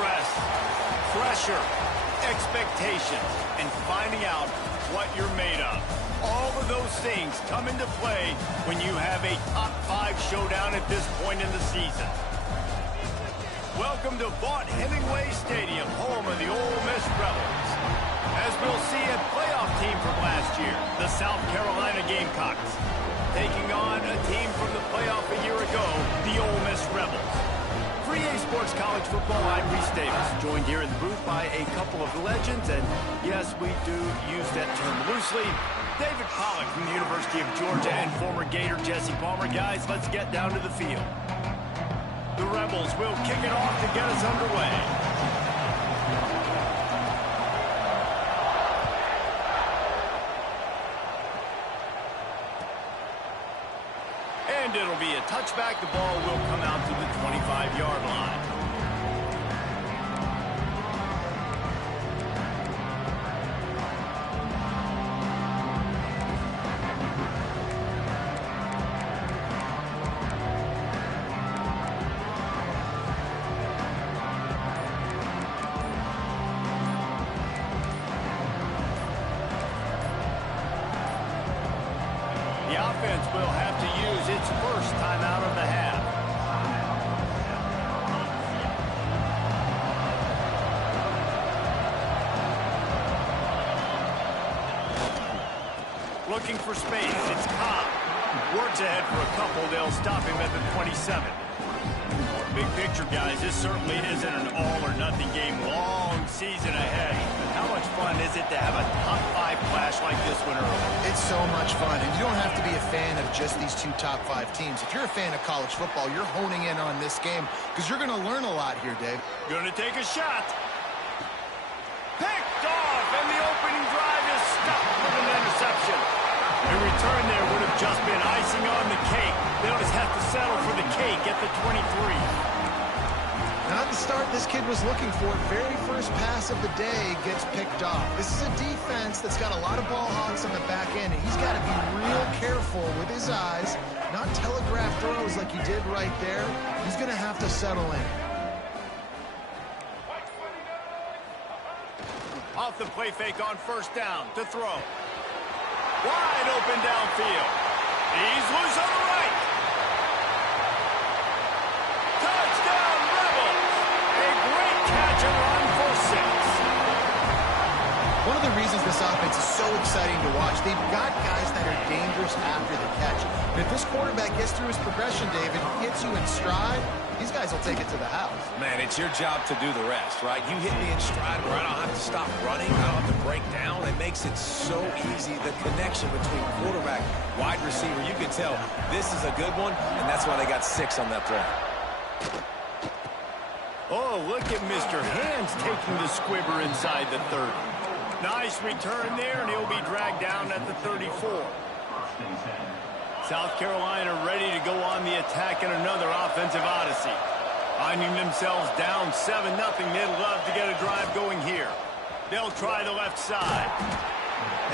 Stress, pressure, expectations, and finding out what you're made of. All of those things come into play when you have a top 5 showdown at this point in the season. Welcome to Vaught-Hemingway Stadium, home of the Ole Miss Rebels. As we'll see, a playoff team from last year, the South Carolina Gamecocks, taking on a team from the playoff a year ago, the Ole Miss Rebels. For EA Sports College Football, I'm Reese Davis, joined here in the booth by a couple of legends, and yes, we do use that term loosely. David Pollack from the University of Georgia and former Gator Jesse Palmer. Guys, let's get down to the field. The Rebels will kick it off to get us underway. And it'll be a touchback. The ball will come out to the 25-yard line. The offense will have to use its first timeout of the half. Looking for space, it's Cobb. Works ahead for a couple, they'll stop him at the 27. Big picture, guys, this certainly isn't an all-or-nothing game. Long season ahead. How much fun is it to have a top 5 clash like this one early? It's so much fun, and you don't have to be a fan of just these 2 top 5 teams. If you're a fan of college football, you're honing in on this game because you're going to learn a lot here, Dave. Going to take a shot. Picked off, and the opening drive is stopped with an interception. The return there would have just been icing on the cake. They'll just have to settle for the cake at the 23. Not the start this kid was looking for. Very first pass of the day gets picked off. This is a defense that's got a lot of ball hawks on the back end, and he's got to be real careful with his eyes, not telegraph throws like he did right there. He's going to have to settle in. Off the play fake on first down to throw. Wide open downfield. He's loose on the right. Touchdown, Rebels. A great catch and run for 6. One of the reasons this offense is so exciting to watch, they've got guys that are dangerous after the catch. And if this quarterback gets through his progression, David, he hits you in stride, these guys will take it to the house. Man, it's your job to do the rest, right? You hit me in stride where I don't have to stop running. I don't have to break down. It makes it so easy. The connection between quarterback, wide receiver, you can tell this is a good one, and that's why they got 6 on that play. Oh, look at Mr. Hands taking the squibber inside the 30. Nice return there, and he'll be dragged down at the 34. South Carolina ready to go on the attack in another offensive odyssey. Finding themselves down 7-0, they'd love to get a drive going here. They'll try the left side.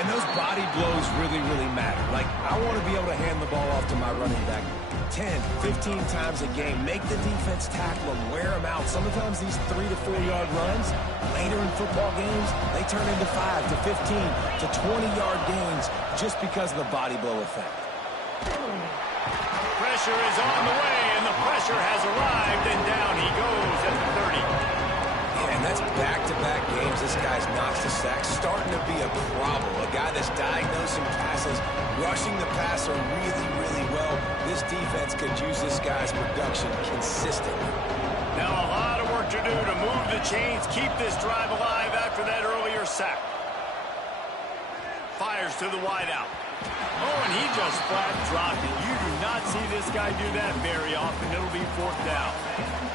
And those body blows really, really matter. Like, I want to be able to hand the ball off to my running back 10, 15 times a game. Make the defense tackle them, wear them out. Sometimes these 3 to 4 yard runs, later in football games, they turn into 5 to 15 to 20-yard gains just because of the body blow effect. Pressure is on the way, and the pressure has arrived, and down he goes at the 30. Yeah, and that's back-to-back games. This guy's notched a sack, starting to be a problem. A guy that's diagnosing passes, rushing the passer really, really well. This defense could use this guy's production consistently. Now a lot of work to do to move the chains, keep this drive alive after that earlier sack. Fires to the wideout. Oh, and he just flat dropped it. You do not see this guy do that very often. It'll be 4th down.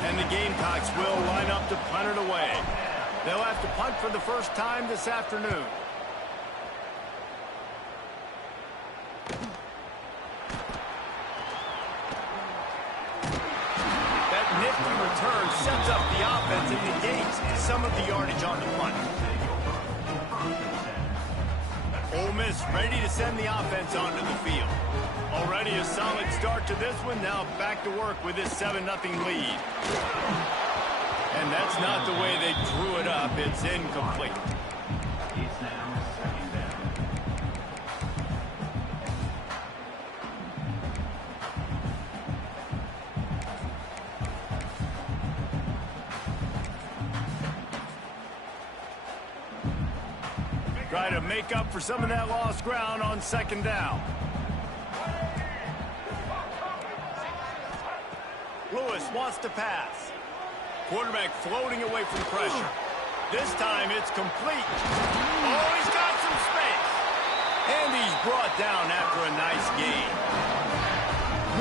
And the Gamecocks will line up to punt it away. They'll have to punt for the first time this afternoon. That nifty return sets up the offense and negates some of the yardage on the punt. Ole Miss ready to send the offense onto the field. Already a solid start to this one. Now back to work with this 7-0 lead. And that's not the way they drew it up. It's incomplete. It's now second down. Try to make up for some of that lost ground on second down. Lewis wants to pass. Quarterback floating away from pressure. This time it's complete. Oh, he's got some space. And he's brought down after a nice gain.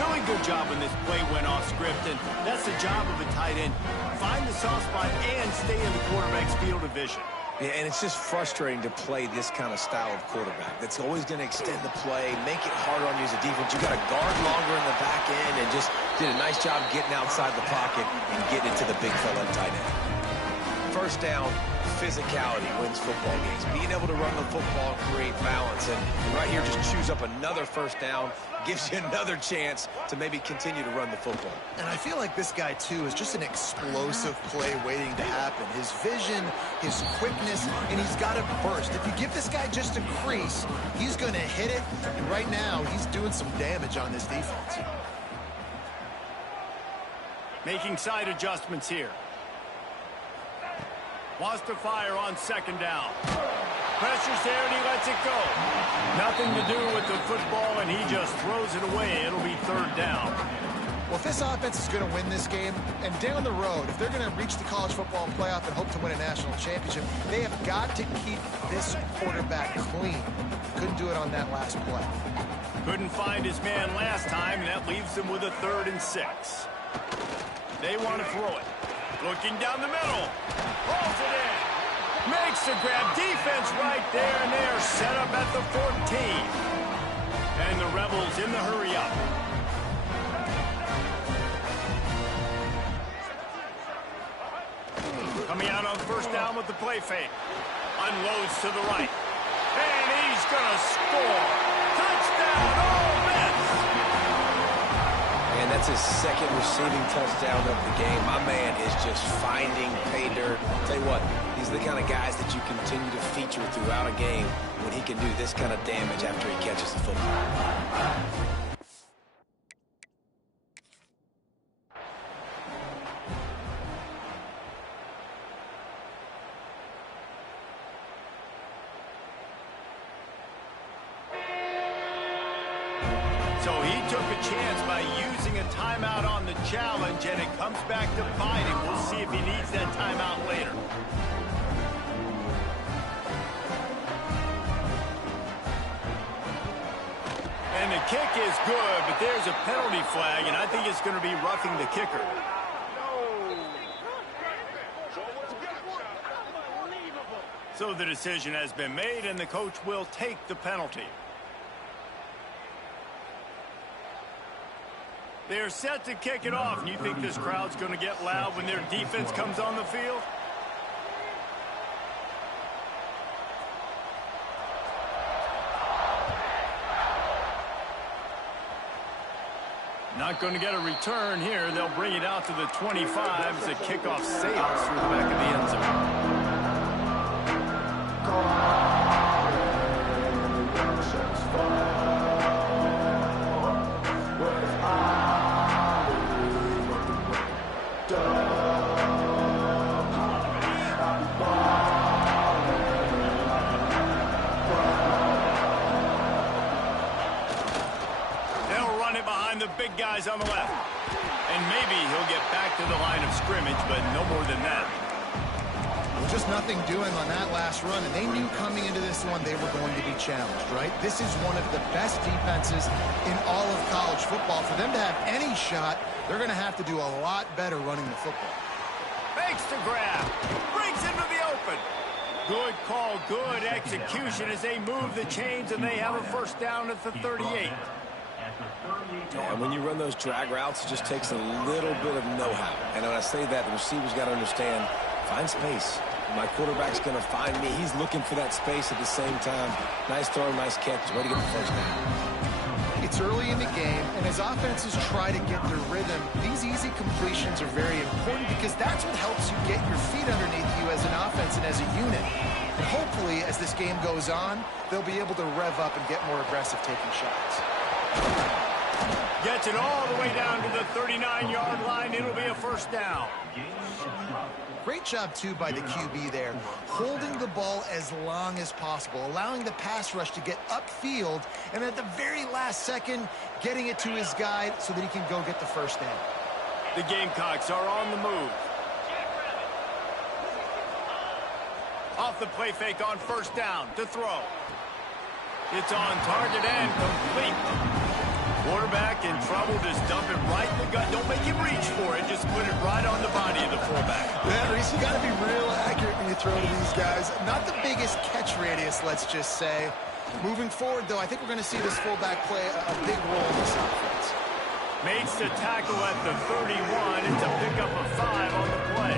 Really good job when this play went off script, and that's the job of a tight end. Find the soft spot and stay in the quarterback's field of vision. Yeah, and it's just frustrating to play this kind of style of quarterback. That's always going to extend the play, make it harder on you as a defense. You got to guard longer in the back end, and just did a nice job getting outside the pocket and getting it to the big fella tight end. First down, physicality wins football games. Being able to run the football, create balance, and right here just chews up another first down, gives you another chance to maybe continue to run the football. And I feel like this guy, too, is just an explosive play waiting to happen. His vision, his quickness, and he's got to burst. If you give this guy just a crease, he's going to hit it. And right now, he's doing some damage on this defense. Making side adjustments here. Wants to fire on second down. Pressure's there, and he lets it go. Nothing to do with the football, and he just throws it away. It'll be third down. Well, if this offense is going to win this game, and down the road, if they're going to reach the college football playoff and hope to win a national championship, they have got to keep this quarterback clean. Couldn't do it on that last play. Couldn't find his man last time, and that leaves them with a 3rd and 6. They want to throw it. Looking down the middle. Pulls it in. Makes the grab. Defense right there, and they are set up at the 14. And the Rebels in the hurry up. Coming out on first down with the play fake. Unloads to the right. And he's going to score. Touchdown, Ole Miss. And that's his second receiving touchdown of the game. My man is just finding pay dirt. Tell you what, these are the kind of guys that you continue to feature throughout a game when he can do this kind of damage after he catches the football. So he took a chance by using a timeout on the challenge, and it comes back to bite him. We'll see if he needs that timeout later. And the kick is good, but there's a penalty flag, and I think it's going to be roughing the kicker. So the decision has been made, and the coach will take the penalty. They're set to kick it off, and you think this crowd's going to get loud when their defense comes on the field? Not going to get a return here. They'll bring it out to the 25 as the kickoff sails through the back of the end zone. The big guys on the left. And maybe he'll get back to the line of scrimmage, but no more than that. Well, just nothing doing on that last run, and they knew coming into this one they were going to be challenged, right? This is one of the best defenses in all of college football. For them to have any shot, they're going to have to do a lot better running the football. Fakes the grab. Brings into the open. Good call, good execution as they move the chains, and they have a first down at the 38. Yeah, and when you run those drag routes, it just takes a little bit of know-how. And when I say that, the receiver's got to understand, find space. My quarterback's going to find me. He's looking for that space at the same time. Nice throw, nice catch. Way to get the first down. You It's early in the game, and as offenses try to get their rhythm, these easy completions are very important because that's what helps you get your feet underneath you as an offense and as a unit. And hopefully, as this game goes on, they'll be able to rev up and get more aggressive taking shots. Gets it all the way down to the 39-yard line. It'll be a first down. Great job, too, by the QB there, holding the ball as long as possible, allowing the pass rush to get upfield, and at the very last second, getting it to his guy so that he can go get the first down. The Gamecocks are on the move. Off the play fake on first down to throw. It's on target and complete. Quarterback in trouble, just dump it right in the gut. Don't make him reach for it. Just put it right on the body of the fullback. Yeah, Reese, you got to be real accurate when you throw to these guys. Not the biggest catch radius, let's just say. Moving forward, though, I think we're going to see this fullback play a big role in this offense. Makes the tackle at the 31. It's a pickup of 5 on the play.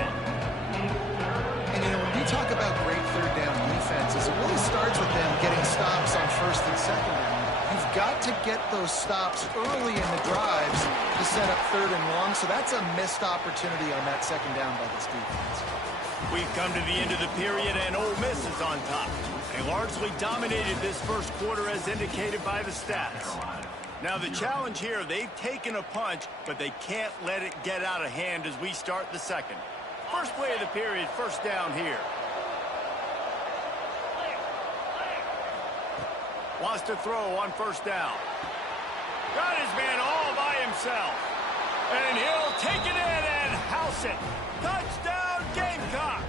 And, you know, when we talk about great third down defenses, it really starts with them getting stops on first and second down. You've got to get those stops early in the drives to set up third and long, so that's a missed opportunity on that second down by this defense. We've come to the end of the period, and Ole Miss is on top. They largely dominated this first quarter as indicated by the stats. Now the challenge here, they've taken a punch, but they can't let it get out of hand as we start the second. First play of the period, first down here. Wants to throw on first down. Got his man all by himself. And he'll take it in and house it. Touchdown, Gamecocks!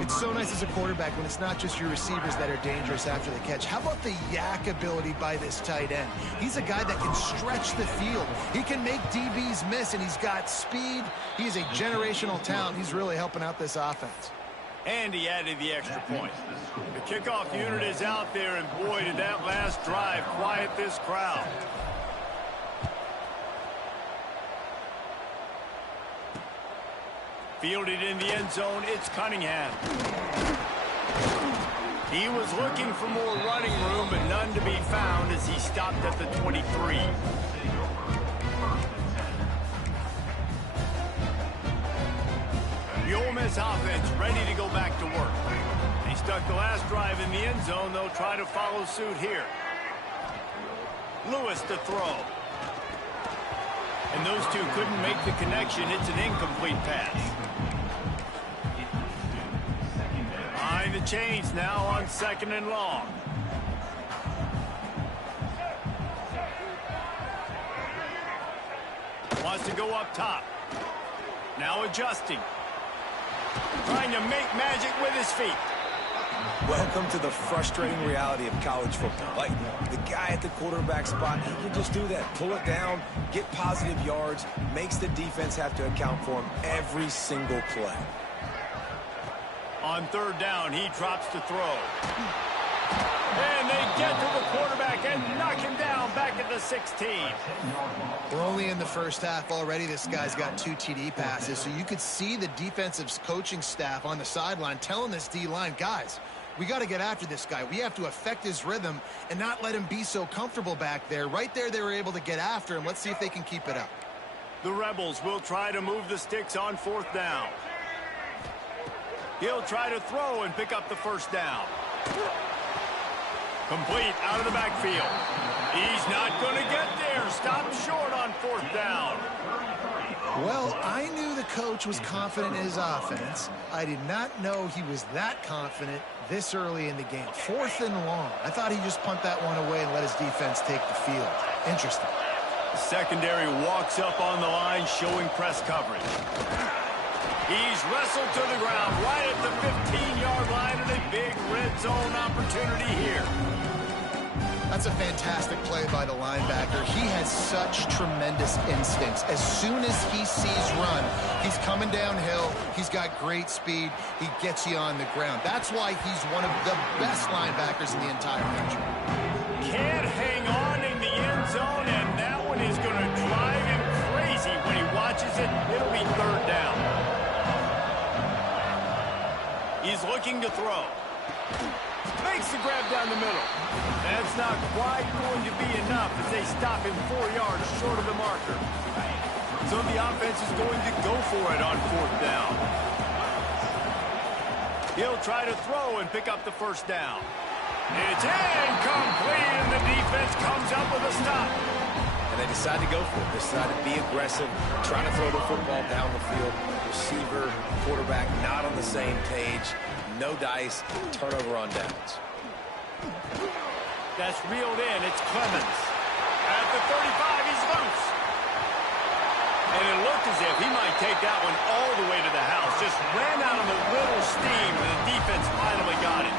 It's so nice as a quarterback when it's not just your receivers that are dangerous after the catch. How about the yak ability by this tight end? He's a guy that can stretch the field. He can make DBs miss, and he's got speed. He's a generational talent. He's really helping out this offense. And he added the extra point. The kickoff unit is out there, and boy, did that last drive quiet this crowd. Fielded in the end zone, it's Cunningham. He was looking for more running room, but none to be found as he stopped at the 23. The Ole Miss offense ready to go back to work. They stuck the last drive in the end zone. They'll try to follow suit here. Lewis to throw. And those two couldn't make the connection. It's an incomplete pass. Behind the chains now on second and long. Wants to go up top. Now adjusting. Trying to make magic with his feet. Welcome to the frustrating reality of college football. Like, the guy at the quarterback spot, he can just do that. Pull it down, get positive yards, makes the defense have to account for him every single play. On third down, he drops to throw. And they get to the quarterback and knock him down back at the 16. We're only in the first half already. This guy's got 2 TD passes, so you could see the defensive coaching staff on the sideline telling this D-line, guys, we got to get after this guy. We have to affect his rhythm and not let him be so comfortable back there. Right there, they were able to get after him. Let's see if they can keep it up. The Rebels will try to move the sticks on fourth down. He'll try to throw and pick up the first down. Complete out of the backfield. He's not going to get there. Stopped short on fourth down. Well, I knew the coach was confident in his offense. I did not know he was that confident this early in the game. Fourth and long. I thought he'd just punt that one away and let his defense take the field. Interesting. The secondary walks up on the line, showing press coverage. He's wrestled to the ground right at the 15-yard line, and a big red zone opportunity here. That's a fantastic play by the linebacker. He has such tremendous instincts. As soon as he sees run, he's coming downhill. He's got great speed. He gets you on the ground. That's why he's one of the best linebackers in the entire country. Can't hang on in the end zone, and that one is going to drive him crazy when he watches it. It'll be third down. He's looking to throw. Makes the grab down the middle. That's not quite going to be enough as they stop him 4 yards short of the marker. So the offense is going to go for it on 4th down. He'll try to throw and pick up the first down. It's incomplete, and the defense comes up with a stop. And they decide to go for it. They decide to be aggressive, trying to throw the football down the field. Receiver, quarterback not on the same page. No dice, turnover on downs. That's reeled in. It's Clemens. At the 35, he's loose. And it looked as if he might take that one all the way to the house. Just ran out of a little steam, and the defense finally got it.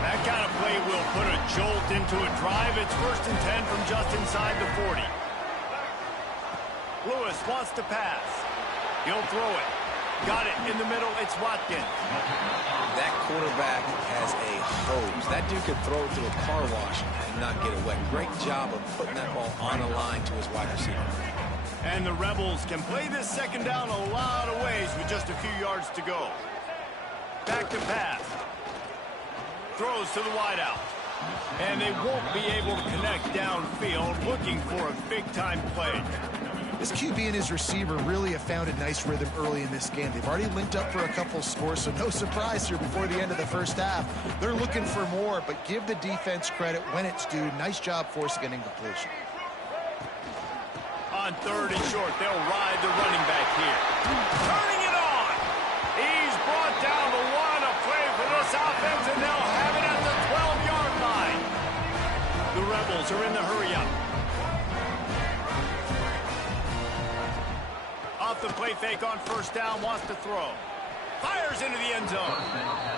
That kind of play will put a jolt into a drive. It's 1st and 10 from just inside the 40. Lewis wants to pass. He'll throw it. Got it in the middle. It's Watkins. That quarterback has a hose. That dude could throw it through a car wash and not get it wet. Great job of putting that ball on a line to his wide receiver. And the Rebels can play this 2nd down a lot of ways with just a few yards to go. Back to pass. Throws to the wideout. And they won't be able to connect downfield, looking for a big-time play. This QB and his receiver really have found a nice rhythm early in this game. They've already linked up for a couple scores, so no surprise here before the end of the 1st half. They're looking for more, but give the defense credit when it's due. Nice job forcing an incompletion. On 3rd and short, they'll ride the running back here. Turning it on! He's brought down the 1, a play for this offense, and they'll have it at the 12-yard line. The Rebels are in the hurry-up. Off the play fake on 1st down, wants to throw. Fires into the end zone.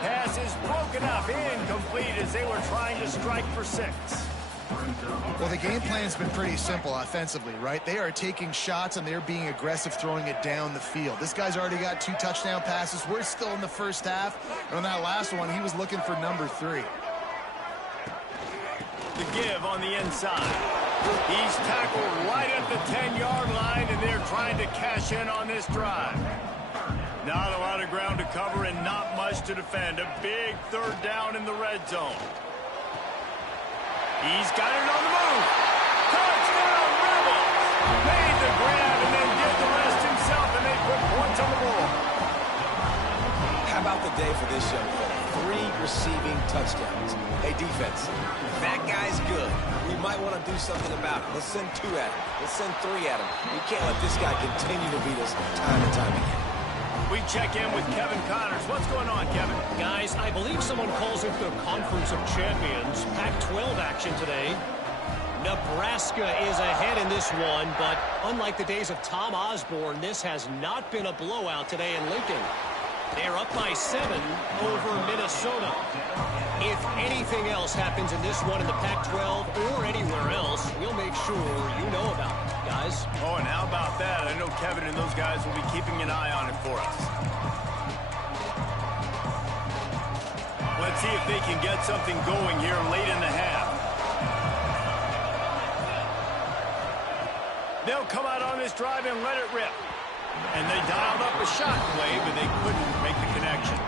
Pass is broken up, incomplete as they were trying to strike for 6. Well, the game plan's been pretty simple offensively, right? They are taking shots, and they're being aggressive, throwing it down the field. This guy's already got 2 touchdown passes. We're still in the 1st half. And on that last one, he was looking for number 3. The give on the inside. He's tackled right at the 10-yard line, and they're trying to cash in on this drive. Not a lot of ground to cover and not much to defend. A big 3rd down in the red zone. He's got it on the move. Touchdown, Rebels! Made the grab and then did the rest himself, and they put points on the board. How about the day for this young fella? 3 receiving touchdowns. Hey, defense, that guy's good. We might want to do something about it. Let's send 2 at him. Let's send 3 at him. We can't let this guy continue to beat us time and time again. We check in with Kevin Connors. What's going on, Kevin? Guys, I believe someone calls it the Conference of Champions. Pac-12 action today. Nebraska is ahead in this one, but unlike the days of Tom Osborne, this has not been a blowout today in Lincoln. They're up by 7 over Minnesota. If anything else happens in this one in the Pac-12 or anywhere else, we'll make sure you know about it, guys. Oh, and how about that? I know Kevin and those guys will be keeping an eye on it for us. Let's see if they can get something going here late in the half. They'll come out on this drive and let it rip. And they dialed up a shot play, but they couldn't make the connection.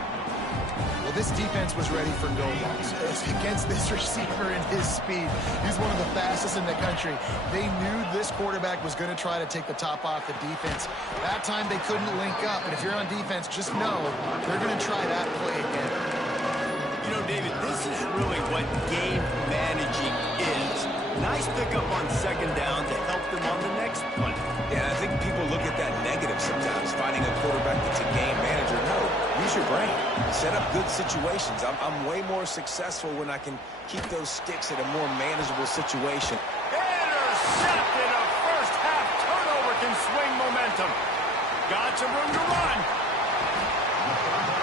Well, this defense was ready for go balls. Against this receiver and his speed, he's one of the fastest in the country. They knew this quarterback was going to try to take the top off the defense. That time they couldn't link up, and if you're on defense, just know they're going to try that play again. You know, David, this is really what game managing is. Nice pickup on 2nd down to help them on the next play. Yeah, I think people look at that negative sometimes, finding a quarterback that's a game manager. No, use your brain. Set up good situations. I'm way more successful when I can keep those sticks at a more manageable situation. Intercepted! A 1st half turnover can swing momentum. Got some room to run.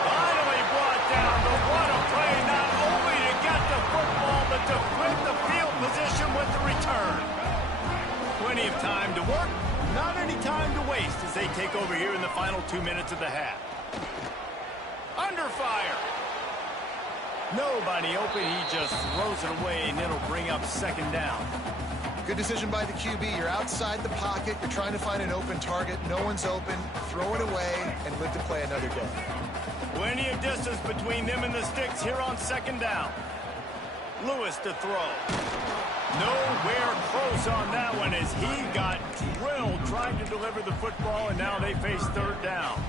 Finally brought down, but what a play, not only to get the football, but to flip the field position with the return. Plenty of time to work, not any time to waste as they take over here in the final 2 minutes of the half. Under fire. Nobody open, he just throws it away, and it'll bring up 2nd down. Good decision by the QB. You're outside the pocket. You're trying to find an open target. No one's open. Throw it away and live to play another day. Plenty of distance between them and the sticks here on 2nd down. Lewis to throw. Nowhere close on that one as he got drilled trying to deliver the football, and now they face third down.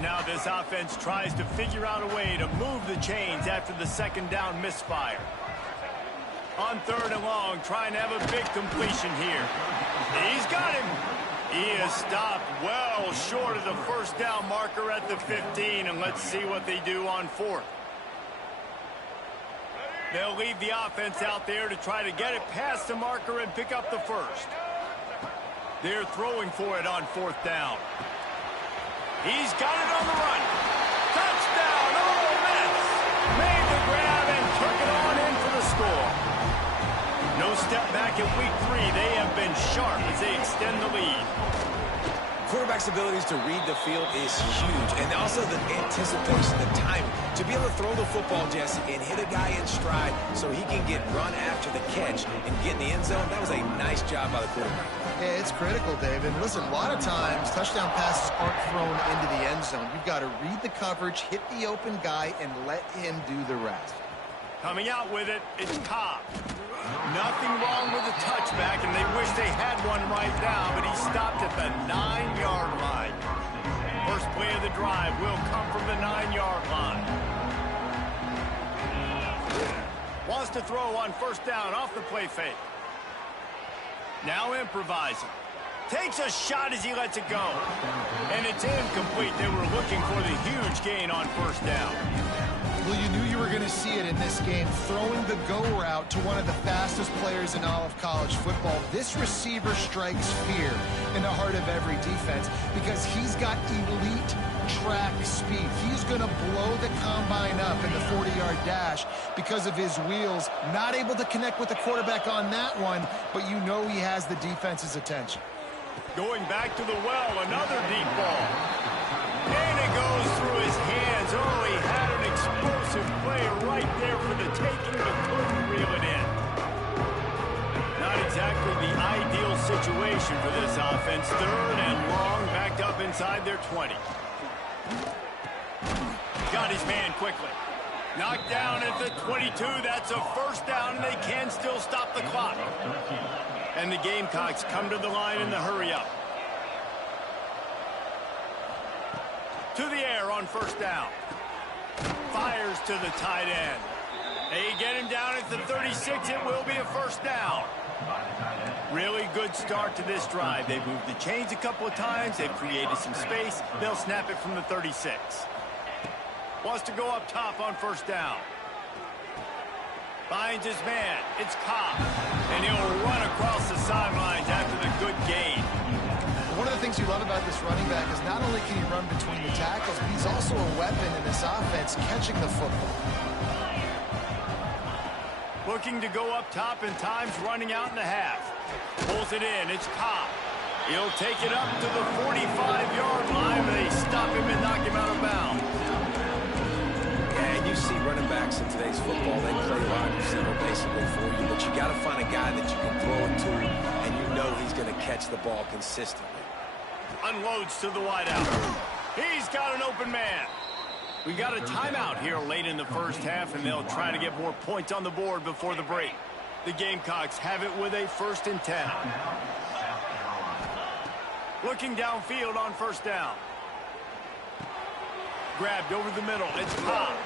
Now this offense tries to figure out a way to move the chains after the second down misfire. On third and long, trying to have a big completion here. He's got him. He is stopped well short of the first down marker at the 15, and let's see what they do on fourth. They'll leave the offense out there to try to get it past the marker and pick up the first. They're throwing for it on fourth down. He's got it on the run. Touchdown, Ole Miss. Made the grab and took it on in for the score. No step back in week 3. They have been sharp as they extend the lead. Quarterback's abilities to read the field is huge, and also the anticipation, the timing. To be able to throw the football, Jesse, and hit a guy in stride so he can get run after the catch and get in the end zone, that was a nice job by the quarterback. Yeah, it's critical, Dave. And listen, a lot of times touchdown passes aren't thrown into the end zone. You've got to read the coverage, hit the open guy, and let him do the rest. Coming out with it, it's Cobb. Nothing wrong with the touchback, and they wish they had one right now, but he stopped at the 9-yard line. First play of the drive will come from the 9-yard line. Wants to throw on first down off the play fake. Now improvising. Takes a shot as he lets it go. And it's incomplete. They were looking for the huge gain on first down. Well, you knew you were going to see it in this game, throwing the go route to one of the fastest players in all of college football. This receiver strikes fear in the heart of every defense because he's got elite track speed. He's going to blow the combine up in the 40-yard dash because of his wheels. Not able to connect with the quarterback on that one, but you know he has the defense's attention. Going back to the well, another deep ball. And it goes through his hands. Oh, he had an explosive play right there for the taking, but couldn't reel it in. Not exactly the ideal situation for this offense. Third and long, backed up inside their 20. Got his man quickly. Knocked down at the 22. That's a first down, and they can still stop the clock. And the Gamecocks come to the line in the hurry-up. To the air on first down. Fires to the tight end. They get him down at the 36. It will be a first down. Really good start to this drive. They've moved the chains a couple of times. They've created some space. They'll snap it from the 36. Wants to go up top on first down. Finds his man. It's Cobb. And he'll run across the sidelines after the good gain. One of the things you love about this running back is not only can he run between the tackles, but he's also a weapon in this offense, catching the football. Looking to go up top, and time's running out in the half. Pulls it in. It's Cobb. He'll take it up to the 45-yard line. They stop him and knock him out of bounds. Yeah, and you see running backs in today's football, they play wide receiver basically for you, but you got to find a guy that you can throw it to, and you know he's going to catch the ball consistently. Unloads to the wideout. He's got an open man. We got a timeout here late in the first half, and they'll try to get more points on the board before the break. The Gamecocks have it with a 1st and 10. Looking downfield on first down. Grabbed over the middle. It's Cobb.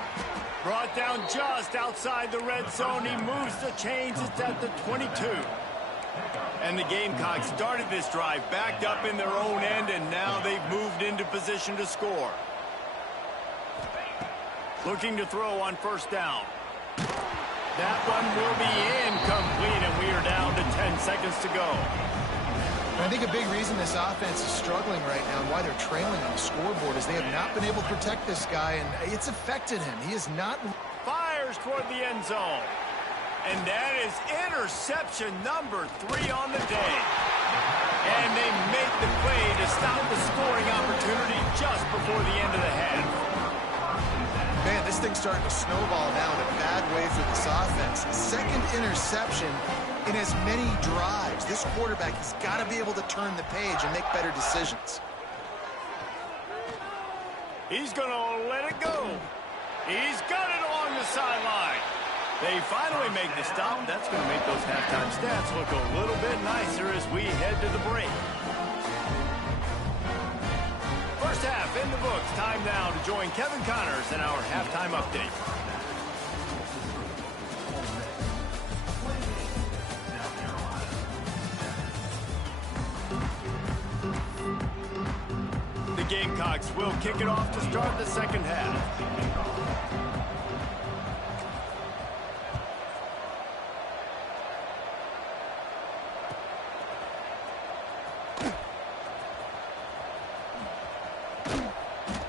Brought down just outside the red zone. He moves the chains. It's at the 22. And the Gamecocks started this drive backed up in their own end, and now they've moved into position to score. Looking to throw on first down. That one will be incomplete, and we are down to 10 seconds to go. And I think a big reason this offense is struggling right now and why they're trailing on the scoreboard is they have not been able to protect this guy, and it's affected him. He is not... Fires toward the end zone. And that is interception number 3 on the day. And they make the play to stop the scoring opportunity just before the end of the half. Man, this thing's starting to snowball now in a bad way for this offense. Second interception in as many drives. This quarterback has got to be able to turn the page and make better decisions. He's going to let it go. He's got it along the sideline. They finally make the stop. That's going to make those halftime stats look a little bit nicer as we head to the break. First half in the books. Time now to join Kevin Connors in our halftime update. The Gamecocks will kick it off to start the second half.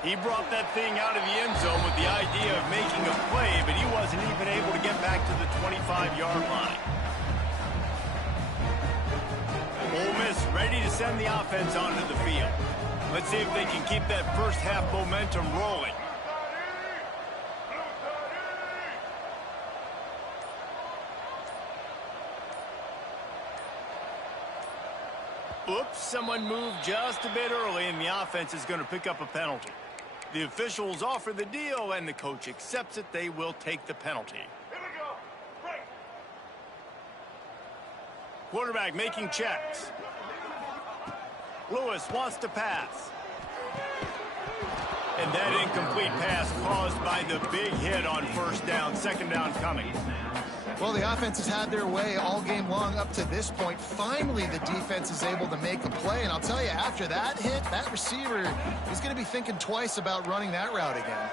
He brought that thing out of the end zone with the idea of making a play, but he wasn't even able to get back to the 25-yard line. Ole Miss ready to send the offense onto the field. Let's see if they can keep that first half momentum rolling. Oops, someone moved just a bit early, and the offense is going to pick up a penalty. The officials offer the deal, and the coach accepts it. They will take the penalty. Here we go. Break. Quarterback making checks. Lewis wants to pass. And that incomplete pass caused by the big hit on first down. Second down coming. Well, the offense has had their way all game long up to this point. Finally, the defense is able to make a play. And I'll tell you, after that hit, that receiver is going to be thinking twice about running that route again.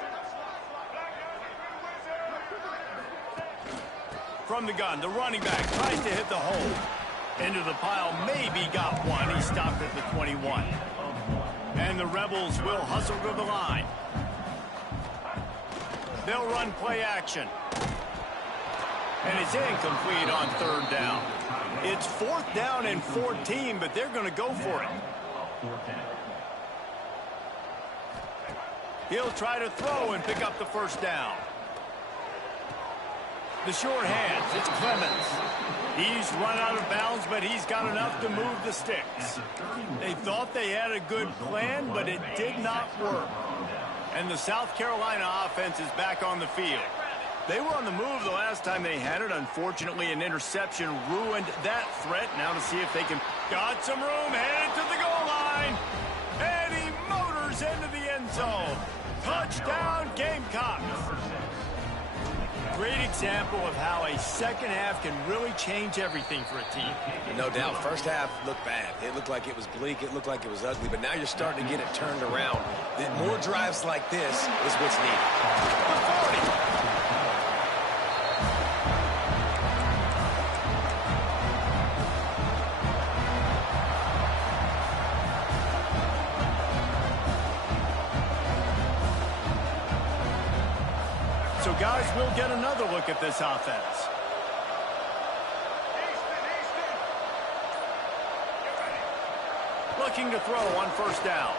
From the gun, the running back tries to hit the hole. Into the pile, maybe got one. He stopped at the 21. And the Rebels will hustle to the line. They'll run play action. And it's incomplete on third down. It's fourth down and 14, but they're going to go for it. He'll try to throw and pick up the first down. The short hands, it's Clemens. He's run out of bounds, but he's got enough to move the sticks. They thought they had a good plan, but it did not work. And the South Carolina offense is back on the field. They were on the move the last time they had it. Unfortunately, an interception ruined that threat. Now to see if they can... Got some room, headed to the goal line. And he motors into the end zone. Touchdown, Gamecocks. Great example of how a second half can really change everything for a team. No doubt. First half looked bad. It looked like it was bleak. It looked like it was ugly. But now you're starting to get it turned around. More drives like this is what's needed. The 40. So, guys, we'll get another look at this offense. Looking to throw on first down.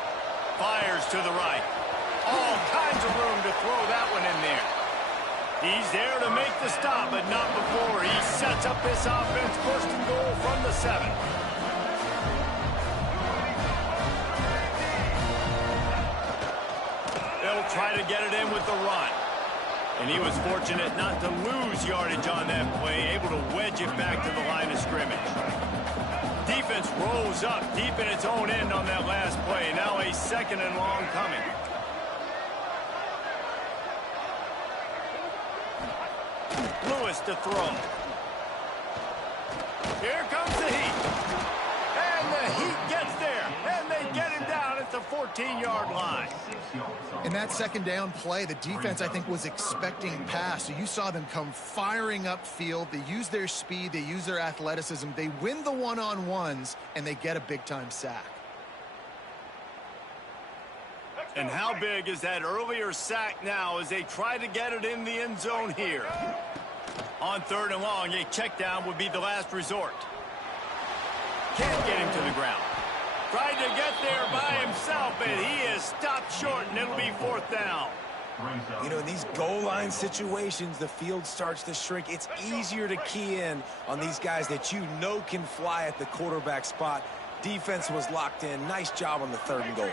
Fires to the right. All kinds of room to throw that one in there. He's there to make the stop, but not before he sets up this offense. First and goal from the 7. They'll try to get it in with the run. And he was fortunate not to lose yardage on that play, able to wedge it back to the line of scrimmage. Defense rolls up deep in its own end on that last play. Now a second and long coming. Lewis to throw. Here comes the heat. And the heat gets there. And they get him down at the 14-yard line. In that second down play, the defense, I think, was expecting pass. So you saw them come firing upfield. They use their speed. They use their athleticism. They win the one-on-ones, and they get a big-time sack. And how big is that earlier sack now as they try to get it in the end zone here? On third and long, a check down would be the last resort. Can't get him to the ground. Tried to get there by himself, but he is stopped short, and it'll be fourth down. You know, in these goal line situations, the field starts to shrink. It's easier to key in on these guys that you know can fly at the quarterback spot. Defense was locked in. Nice job on the third and goal.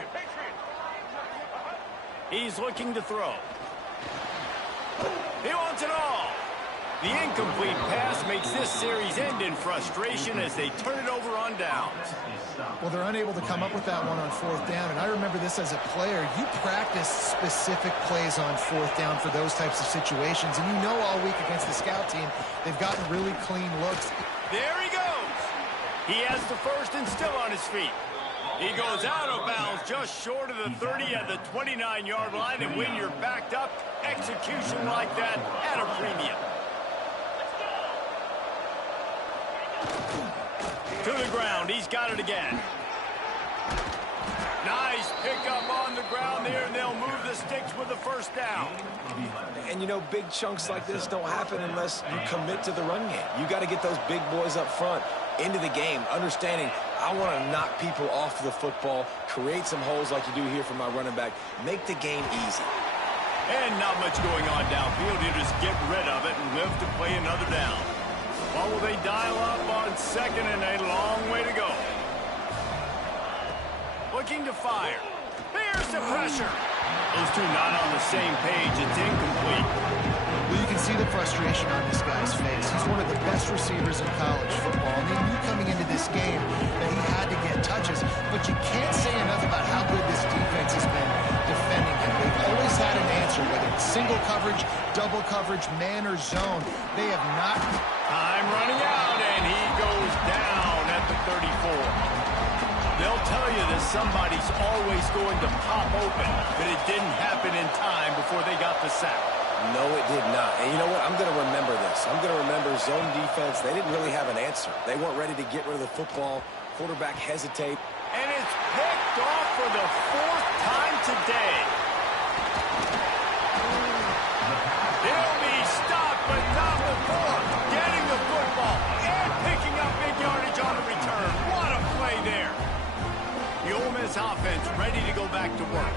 He's looking to throw. He wants it all. The incomplete pass makes this series end in frustration as they turn it over on downs. Well, they're unable to come up with that one on fourth down, and I remember this as a player. You practice specific plays on fourth down for those types of situations, and you know all week against the scout team, they've gotten really clean looks. There he goes. He has the first and still on his feet. He goes out of bounds just short of the 30 at the 29-yard line, and when you're backed up, execution like that at a premium. To the ground, he's got it again. Nice pickup on the ground there, and they'll move the sticks with the first down. And you know, big chunks like this don't happen unless you commit to the run game. You got to get those big boys up front into the game, understanding I want to knock people off the football, create some holes like you do here for my running back, make the game easy. And not much going on downfield. You just get rid of it and live to play another down. What will they dial up on second, and a long way to go? Looking to fire. There's the pressure. Those two not on the same page. It's incomplete. Well, you can see the frustration on this guy's face. He's one of the best receivers in college football. And they knew coming into this game that he had to get touches. But you can't say enough about how good this defense has been defending him. They've always had an answer, whether it's single coverage, double coverage, man, or zone. They have not... Time running out, and he goes down at the 34. They'll tell you that somebody's always going to pop open, but it didn't happen in time before they got the sack. No, it did not. And you know what? I'm going to remember this. I'm going to remember zone defense. They didn't really have an answer. They weren't ready to get rid of the football. Quarterback hesitate. And it's picked off for the fourth time today. He'll be stopped, but not before getting the football and picking up big yardage on the return. What a play there. The Ole Miss offense ready to go back to work.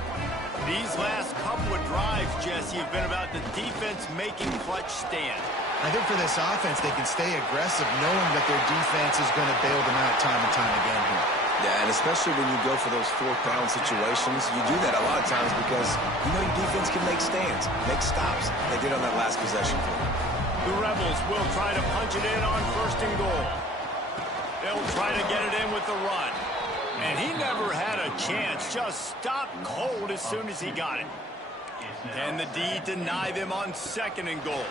These last couple of drives, Jesse, have been about the defense making clutch stand. I think for this offense, they can stay aggressive knowing that their defense is going to bail them out time and time again here. Yeah, and especially when you go for those fourth down situations, you do that a lot of times because you know your defense can make stands, make stops. They did on that last possession for them. The Rebels will try to punch it in on first and goal. They'll try to get it in with the run. And he never had a chance, just stopped cold as soon as he got it. And the D deny them on second and goal.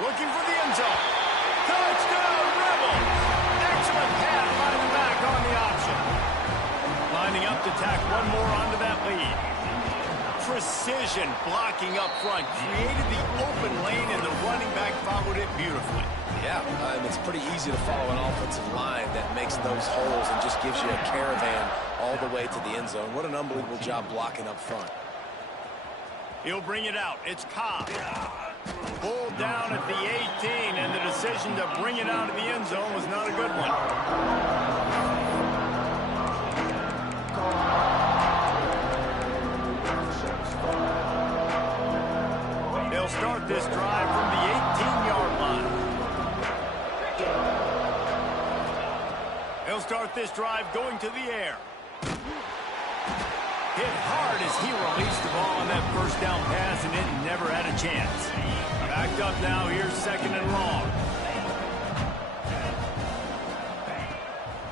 Looking for the end zone. Touchdown, Rebels! Excellent pass by the back on the option. Lining up to tack one more onto that lead. Precision blocking up front created the open lane, and the running back followed it beautifully. Yeah, it's pretty easy to follow an offensive line that makes those holes and just gives you a caravan all the way to the end zone. What an unbelievable job blocking up front. He'll bring it out. It's Cobb. Pulled down at the 18, and the decision to bring it out of the end zone was not a good one. They'll start this drive from the 18-yard line. They'll start this drive going to the air. Hit hard as he released the ball on that first down pass, and it never had a chance. Backed up now, here's second and long.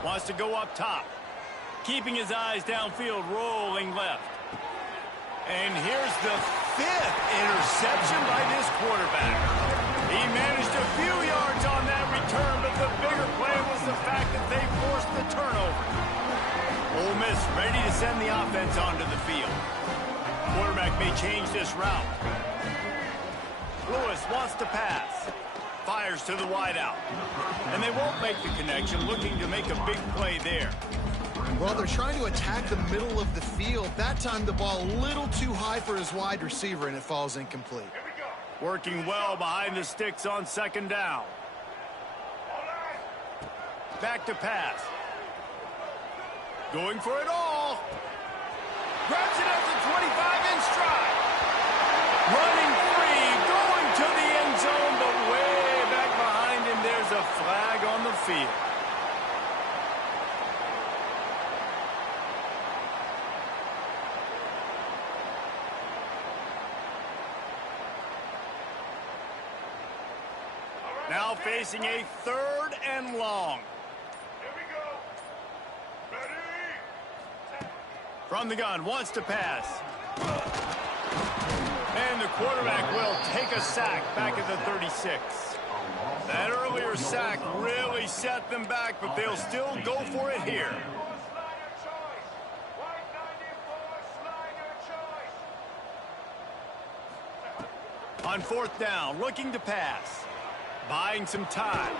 Wants to go up top. Keeping his eyes downfield, rolling left. And here's the fifth interception by this quarterback. He managed a few yards on that return, but the bigger play was the fact that they forced the turnover. Ole Miss ready to send the offense onto the field. Quarterback may change this route. Lewis wants to pass. Fires to the wideout. And they won't make the connection, looking to make a big play there. Well, they're trying to attack the middle of the field. That time the ball a little too high for his wide receiver, and it falls incomplete. Working well behind the sticks on second down. Back to pass. Going for it all. Grabs it at the 25 in stride. Running free, going to the end zone, but way back behind him, there's a flag on the field. Now facing a 3rd and long. Here we go. Ready? From the gun, wants to pass. And the quarterback will take a sack back at the 36. That earlier sack really set them back, but they'll still go for it here. On 4th down, looking to pass. Buying some time.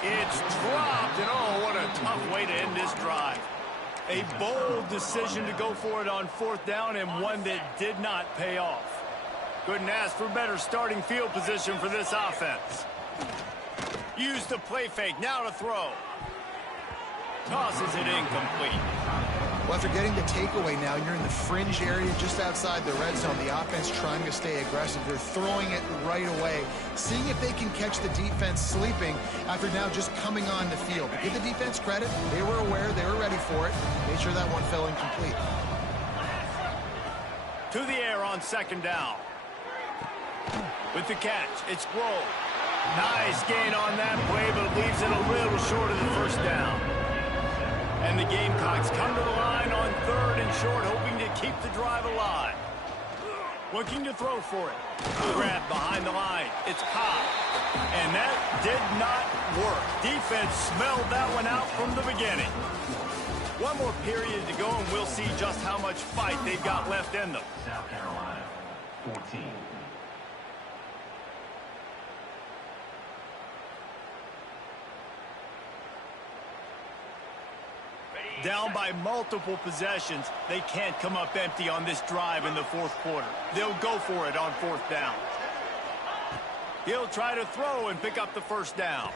It's dropped, and oh, what a tough way to end this drive. A bold decision to go for it on 4th down, and one that did not pay off. Couldn't ask for better starting field position for this offense. Used the play fake, now to throw. Tosses it incomplete. Well, after getting the takeaway now, you're in the fringe area just outside the red zone. The offense trying to stay aggressive. They're throwing it right away, seeing if they can catch the defense sleeping after now just coming on the field. But give the defense credit. They were aware. They were ready for it. Made sure that one fell incomplete. To the air on 2nd down. With the catch, it's Grove. Nice gain on that play, but leaves it a little short of the 1st down. And the Gamecocks come to the line on 3rd and short, hoping to keep the drive alive. Looking to throw for it. Grab behind the line. It's Cobb. And that did not work. Defense smelled that one out from the beginning. One more period to go, and we'll see just how much fight they've got left in them. South Carolina, 14. Down by multiple possessions, they can't come up empty on this drive in the 4th quarter. They'll go for it on 4th down. He'll try to throw and pick up the 1st down.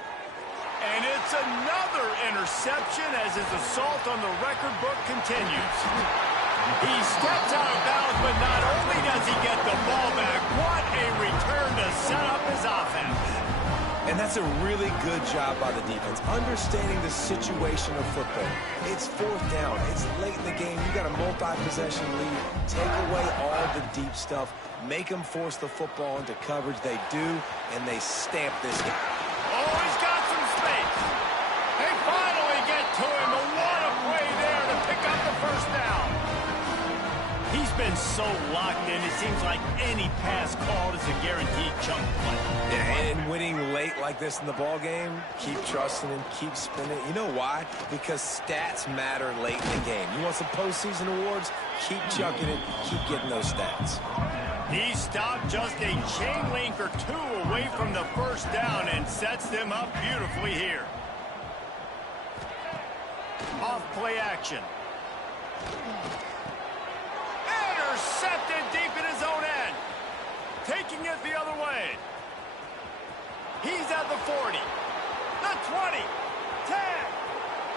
And it's another interception as his assault on the record book continues. He steps out of bounds, but not only does he get the ball back, what a return to set up his offense. And that's a really good job by the defense, understanding the situation of football. It's 4th down. It's late in the game. You got a multi-possession lead. Take away all the deep stuff. Make them force the football into coverage. They do, and they stamp this game. Oh, he's got some space. They finally get to him, but what a play there to pick up the 1st down. He's been so locked in, it seems like any pass called is a guaranteed chunk play. Yeah, and winning late like this in the ball game, keep trusting him, keep spinning. You know why? Because stats matter late in the game. You want some postseason awards? Keep chucking it, keep getting those stats. He stopped just a chain link or two away from the 1st down and sets them up beautifully here. Off play action. Intercepted deep in his own end. Taking it the other way. He's at the 40. The 20. 10.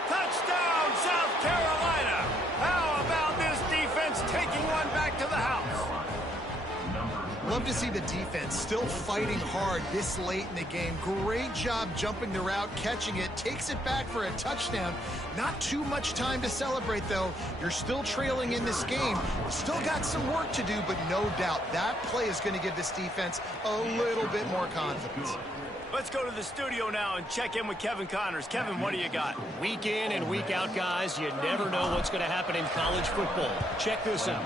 Touchdown, South Carolina. How about this defense taking one back to the house? Love to see the defense still fighting hard this late in the game. Great job jumping the route, catching it, takes it back for a touchdown. Not too much time to celebrate, though. You're still trailing in this game. Still got some work to do, but no doubt that play is going to give this defense a little bit more confidence. Let's go to the studio now and check in with Kevin Connors. Kevin, what do you got? Week in and week out, guys, you never know what's going to happen in college football. Check this out.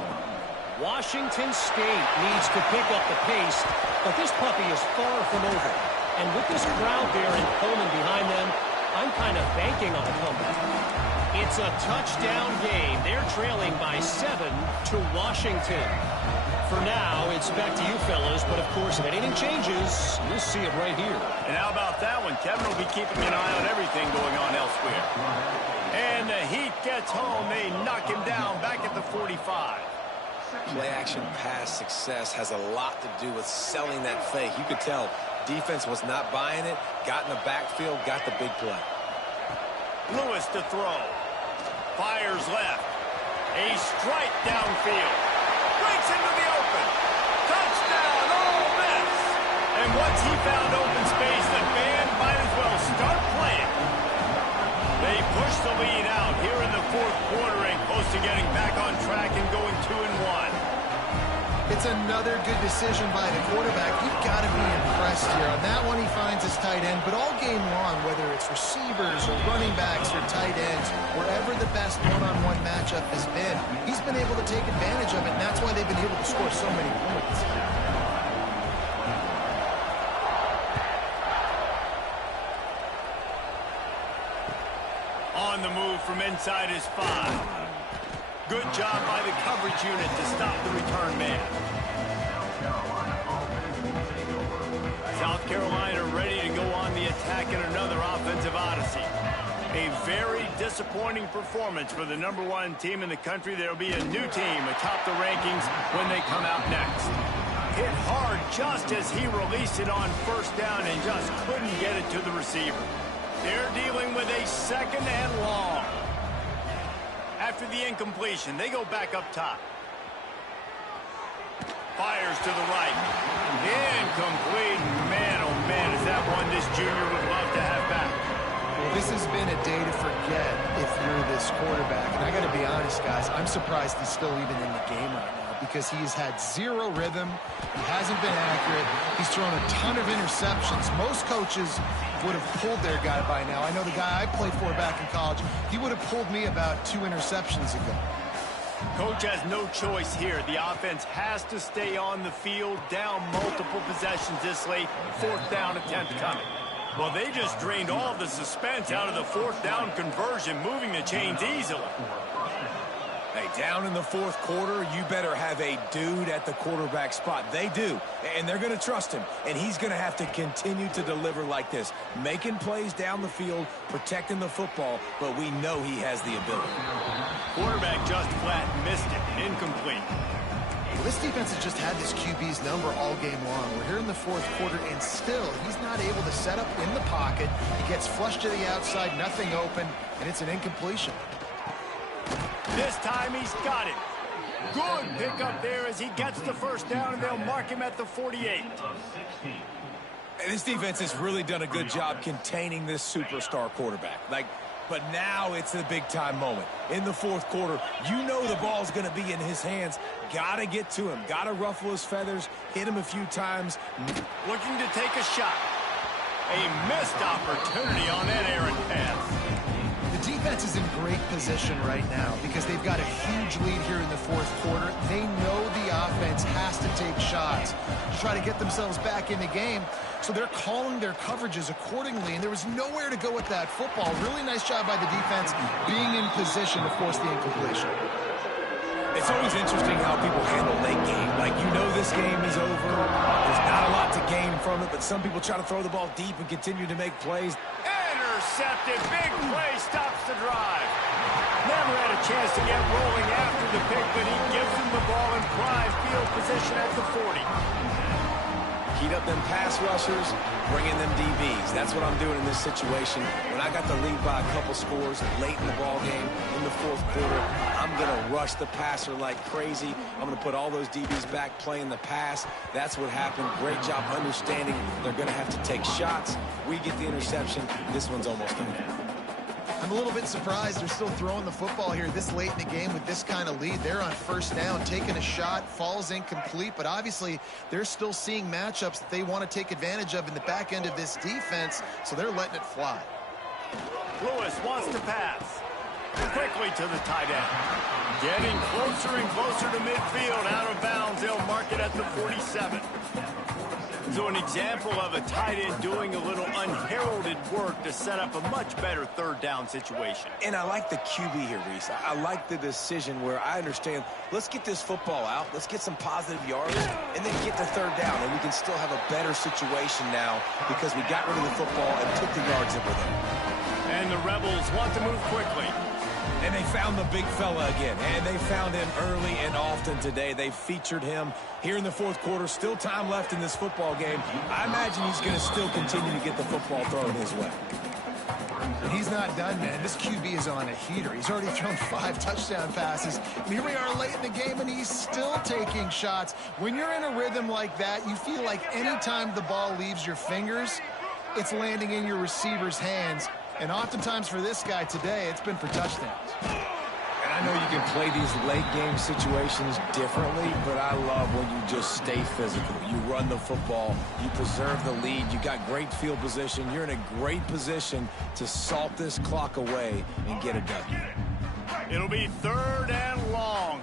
Washington State needs to pick up the pace, but this puppy is far from over. And with this crowd there and Coleman behind them, I'm kind of banking on a comeback. It's a touchdown game. They're trailing by 7 to Washington. For now, it's back to you fellas, but of course, if anything changes, you'll see it right here. And how about that one? Kevin will be keeping an eye on everything going on elsewhere. And the Heat gets home. They knock him down back at the 45. Play-action pass success has a lot to do with selling that fake. You could tell defense was not buying it, got in the backfield, got the big play. Lewis to throw. Fires left. A strike downfield. Breaks into the open. Touchdown, Ole Miss. And once he found open space, the band might as well start playing. They push the lead out here in the 4th quarter and close to getting back on track and going 2-1. It's another good decision by the quarterback. You've got to be impressed here. On that one, he finds his tight end, but all game long, whether it's receivers or running backs or tight ends, wherever the best one-on-one matchup has been, he's been able to take advantage of it, and that's why they've been able to score so many points. On the move from inside his 5. Good job by the coverage unit to stop the return man. South Carolina ready to go on the attack in another offensive odyssey. A very disappointing performance for the #1 team in the country. There will be a new team atop the rankings when they come out next. Hit hard just as he released it on first down and just couldn't get it to the receiver. They're dealing with a 2nd and long. After the incompletion, they go back up top. Fires to the right. Incomplete. Man, oh man, is that one this junior would love to have back. Well, this has been a day to forget if you're this quarterback. And I got to be honest, guys, I'm surprised he's still even in the game right now because he has had zero rhythm. He hasn't been accurate. He's thrown a ton of interceptions. Most coaches would have pulled their guy by now. I know the guy I played for back in college, he would have pulled me about 2 interceptions ago. Coach has no choice here. The offense has to stay on the field, down multiple possessions this late. 4th down attempt coming. Well, they just drained all the suspense out of the 4th down conversion, moving the chains easily. Hey, down in the 4th quarter, you better have a dude at the quarterback spot. They do, and they're going to trust him, and he's going to have to continue to deliver like this, making plays down the field, protecting the football, but we know he has the ability. Quarterback just flat missed it. Incomplete. Well, this defense has just had this QB's number all game long. We're here in the 4th quarter, and still, he's not able to set up in the pocket. He gets flushed to the outside, nothing open, and it's an incompletion. This time he's got it. Good pickup there as he gets the 1st down, and they'll mark him at the 48. And this defense has really done a good job containing this superstar quarterback. But now it's a big-time moment. In the 4th quarter, you know the ball's going to be in his hands. Got to get to him. Got to ruffle his feathers, hit him a few times. Looking to take a shot. A missed opportunity on that errant pass. The defense is in great position right now because they've got a huge lead here in the 4th quarter. They know the offense has to take shots to try to get themselves back in the game. So they're calling their coverages accordingly, and there was nowhere to go with that football. Really nice job by the defense being in position to force the incompletion. It's always interesting how people handle late game. You know this game is over. There's not a lot to gain from it, but some people try to throw the ball deep and continue to make plays. Intercepted. Big play stops the drive. Never had a chance to get rolling after the pick, but he gives him the ball in prime field position at the 40. Heat up them pass rushers, bring in them DBs. That's what I'm doing in this situation. When I got the lead by a couple scores late in the ball game, in the 4th quarter, I'm going to rush the passer like crazy. I'm going to put all those DBs back playing the pass. That's what happened. Great job understanding they're going to have to take shots. We get the interception. This one's almost done. I'm a little bit surprised they're still throwing the football here this late in the game with this kind of lead. They're on 1st down, taking a shot, falls incomplete, but obviously they're still seeing matchups that they want to take advantage of in the back end of this defense, so they're letting it fly. Lewis wants to pass. Quickly to the tight end. Getting closer and closer to midfield, out of bounds. They'll mark it at the 47. So an example of a tight end doing a little unheralded work to set up a much better 3rd down situation. And I like the QB here, Reese. I like the decision where I understand, let's get this football out, let's get some positive yards, and then get to 3rd down, and we can still have a better situation now because we got rid of the football and took the yards that were there. And the Rebels want to move quickly. And they found the big fella again, and they found him early and often today. They featured him here in the 4th quarter. Still time left in this football game. I imagine he's going to still continue to get the football thrown his way. And he's not done, man. This QB is on a heater. He's already thrown 5 touchdown passes. And here we are late in the game, and he's still taking shots. When you're in a rhythm like that, you feel like any time the ball leaves your fingers, it's landing in your receiver's hands. And oftentimes for this guy today, it's been for touchdowns. And I know you can play these late game situations differently, but I love when you just stay physical. You run the football, you preserve the lead, you got great field position, you're in a great position to salt this clock away and get it done. It'll be 3rd and long.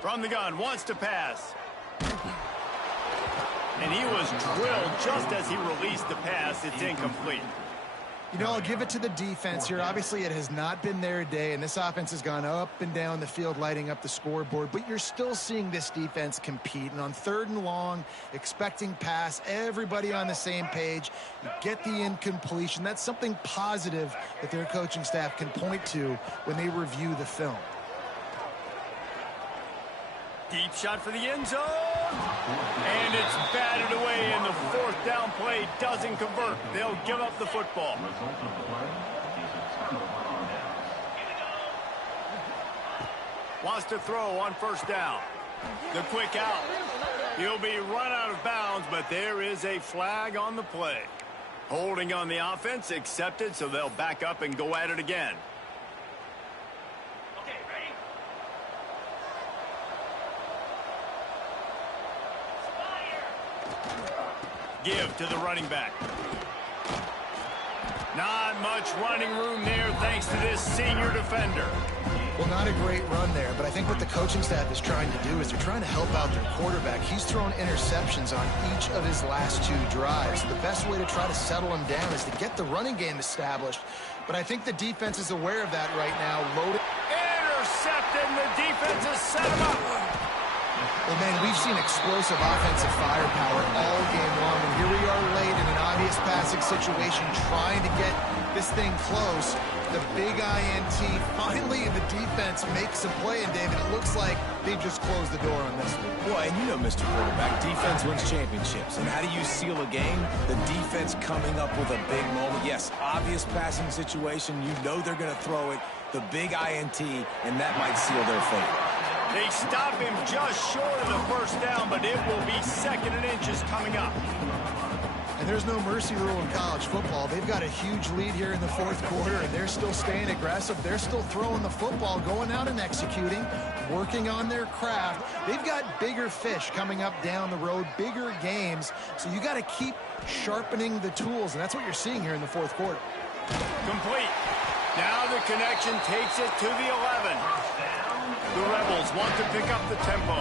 From the gun, wants to pass. And he was drilled just as he released the pass. It's incomplete. You know, I'll give it to the defense here. Obviously, it has not been their day, and this offense has gone up and down the field, lighting up the scoreboard. But you're still seeing this defense compete. And on 3rd and long, expecting pass, everybody on the same page. You get the incompletion. That's something positive that their coaching staff can point to when they review the film. Deep shot for the end zone. And it's batted away, and the 4th down play doesn't convert. They'll give up the football. Wants to throw on 1st down. The quick out. He'll be run out of bounds, but there is a flag on the play. Holding on the offense, accepted, so they'll back up and go at it again. Give to the running back. Not much running room there thanks to this senior defender. Well, not a great run there, but I think what the coaching staff is trying to do is they're trying to help out their quarterback. He's thrown interceptions on each of his last 2 drives. The best way to try to settle him down is to get the running game established. But I think the defense is aware of that right now. Loaded. Intercepted, and the defense has set him up. Well, man, we've seen explosive offensive firepower all game long, and here we are late in an obvious passing situation trying to get this thing close. The big INT, finally the defense makes a play, and David, it looks like they just closed the door on this one. Well, and you know, Mr. Quarterback, defense wins championships. And how do you seal a game? The defense coming up with a big moment. Yes, obvious passing situation. You know they're going to throw it. The big INT, and that might seal their fate. They stop him just short of the 1st down, but it will be 2nd and inches coming up. And there's no mercy rule in college football. They've got a huge lead here in the 4th quarter, and they're still staying aggressive. They're still throwing the football, going out and executing, working on their craft. They've got bigger fish coming up down the road, bigger games. So you got to keep sharpening the tools, and that's what you're seeing here in the 4th quarter. Complete. Now the connection takes it to the 11. The Rebels want to pick up the tempo.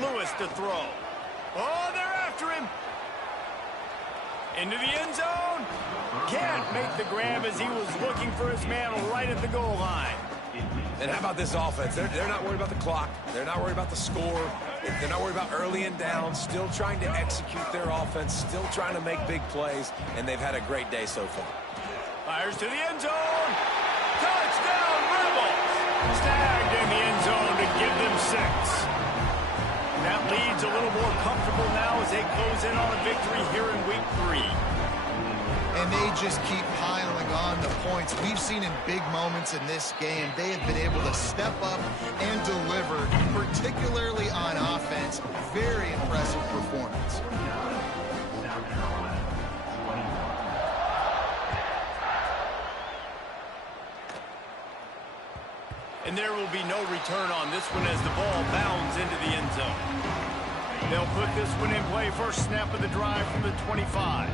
Lewis to throw. Oh, they're after him. Into the end zone. Can't make the grab as he was looking for his man right at the goal line. And how about this offense? They're not worried about the clock. They're not worried about the score. They're not worried about early and down. Still trying to execute their offense. Still trying to make big plays. And they've had a great day so far. Fires to the end zone. Touchdown, Rebels. Snagged in the end zone to give them 6. That lead's a little more comfortable now as they close in on a victory here in week 3. And they just keep piling on the points. We've seen in big moments in this game, they have been able to step up and deliver, particularly on offense. Very impressive performance. And there will be no return on this one as the ball bounds into the end zone. They'll put this one in play. First snap of the drive from the 25.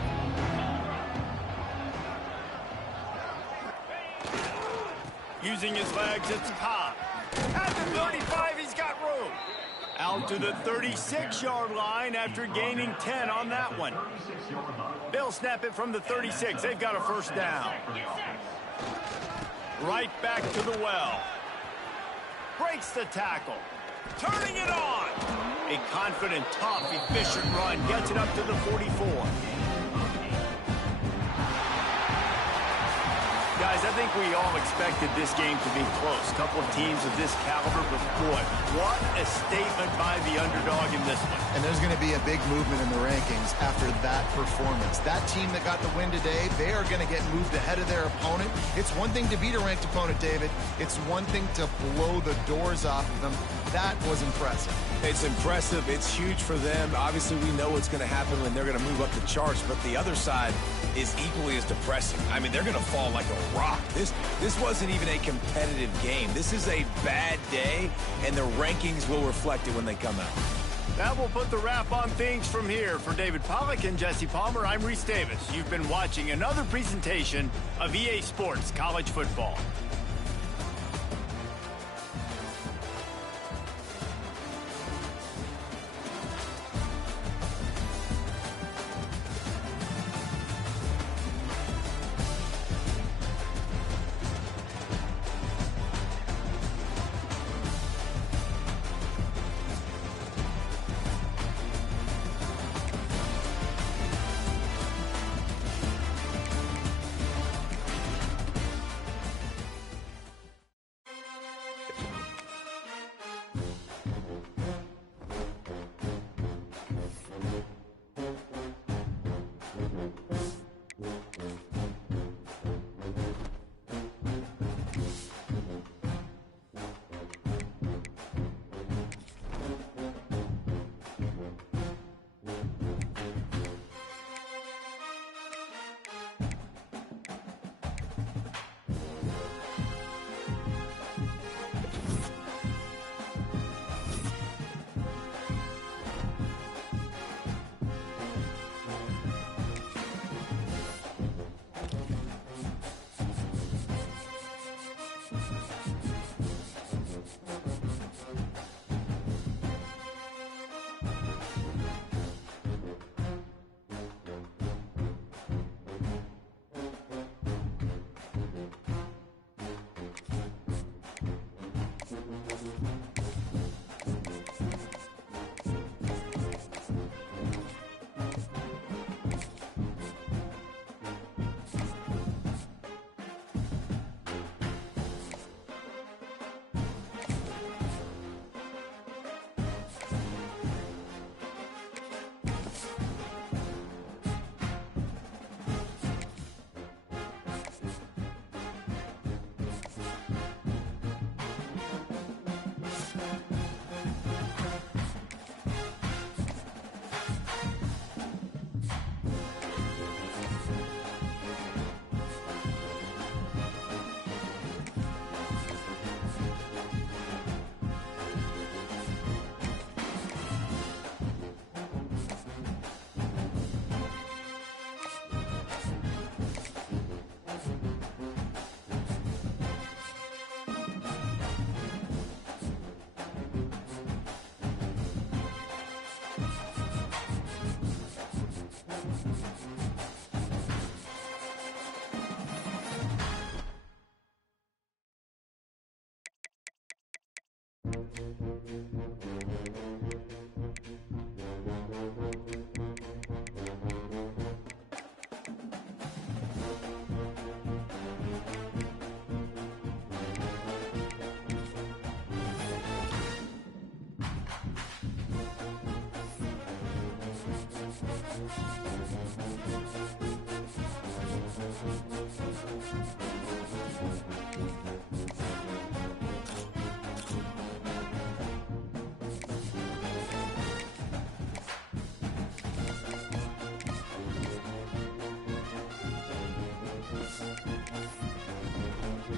Using his legs, it's Cobb. At the 35, he's got room. Out to the 36-yard line after gaining 10 on that one. They'll snap it from the 36. They've got a 1st down. Right back to the well. Breaks the tackle. Turning it on. A confident, tough, efficient run. Gets it up to the 44. Guys, Guys, I think we all expected this game to be close. A couple of teams of this caliber, but boy, what a statement by the underdog in this one. And there's going to be a big movement in the rankings after that performance. That team that got the win today, they are going to get moved ahead of their opponent. It's one thing to beat a ranked opponent, David. It's one thing to blow the doors off of them. That was impressive. It's impressive. It's huge for them. Obviously, we know what's going to happen when they're going to move up the charts, but the other side is equally as depressing. I mean, they're going to fall like a rock. This wasn't even a competitive game. This is a bad day, and the rankings will reflect it when they come out. That will put the wrap on things from here. For David Pollack and Jesse Palmer, I'm Reese Davis. You've been watching another presentation of EA Sports College Football.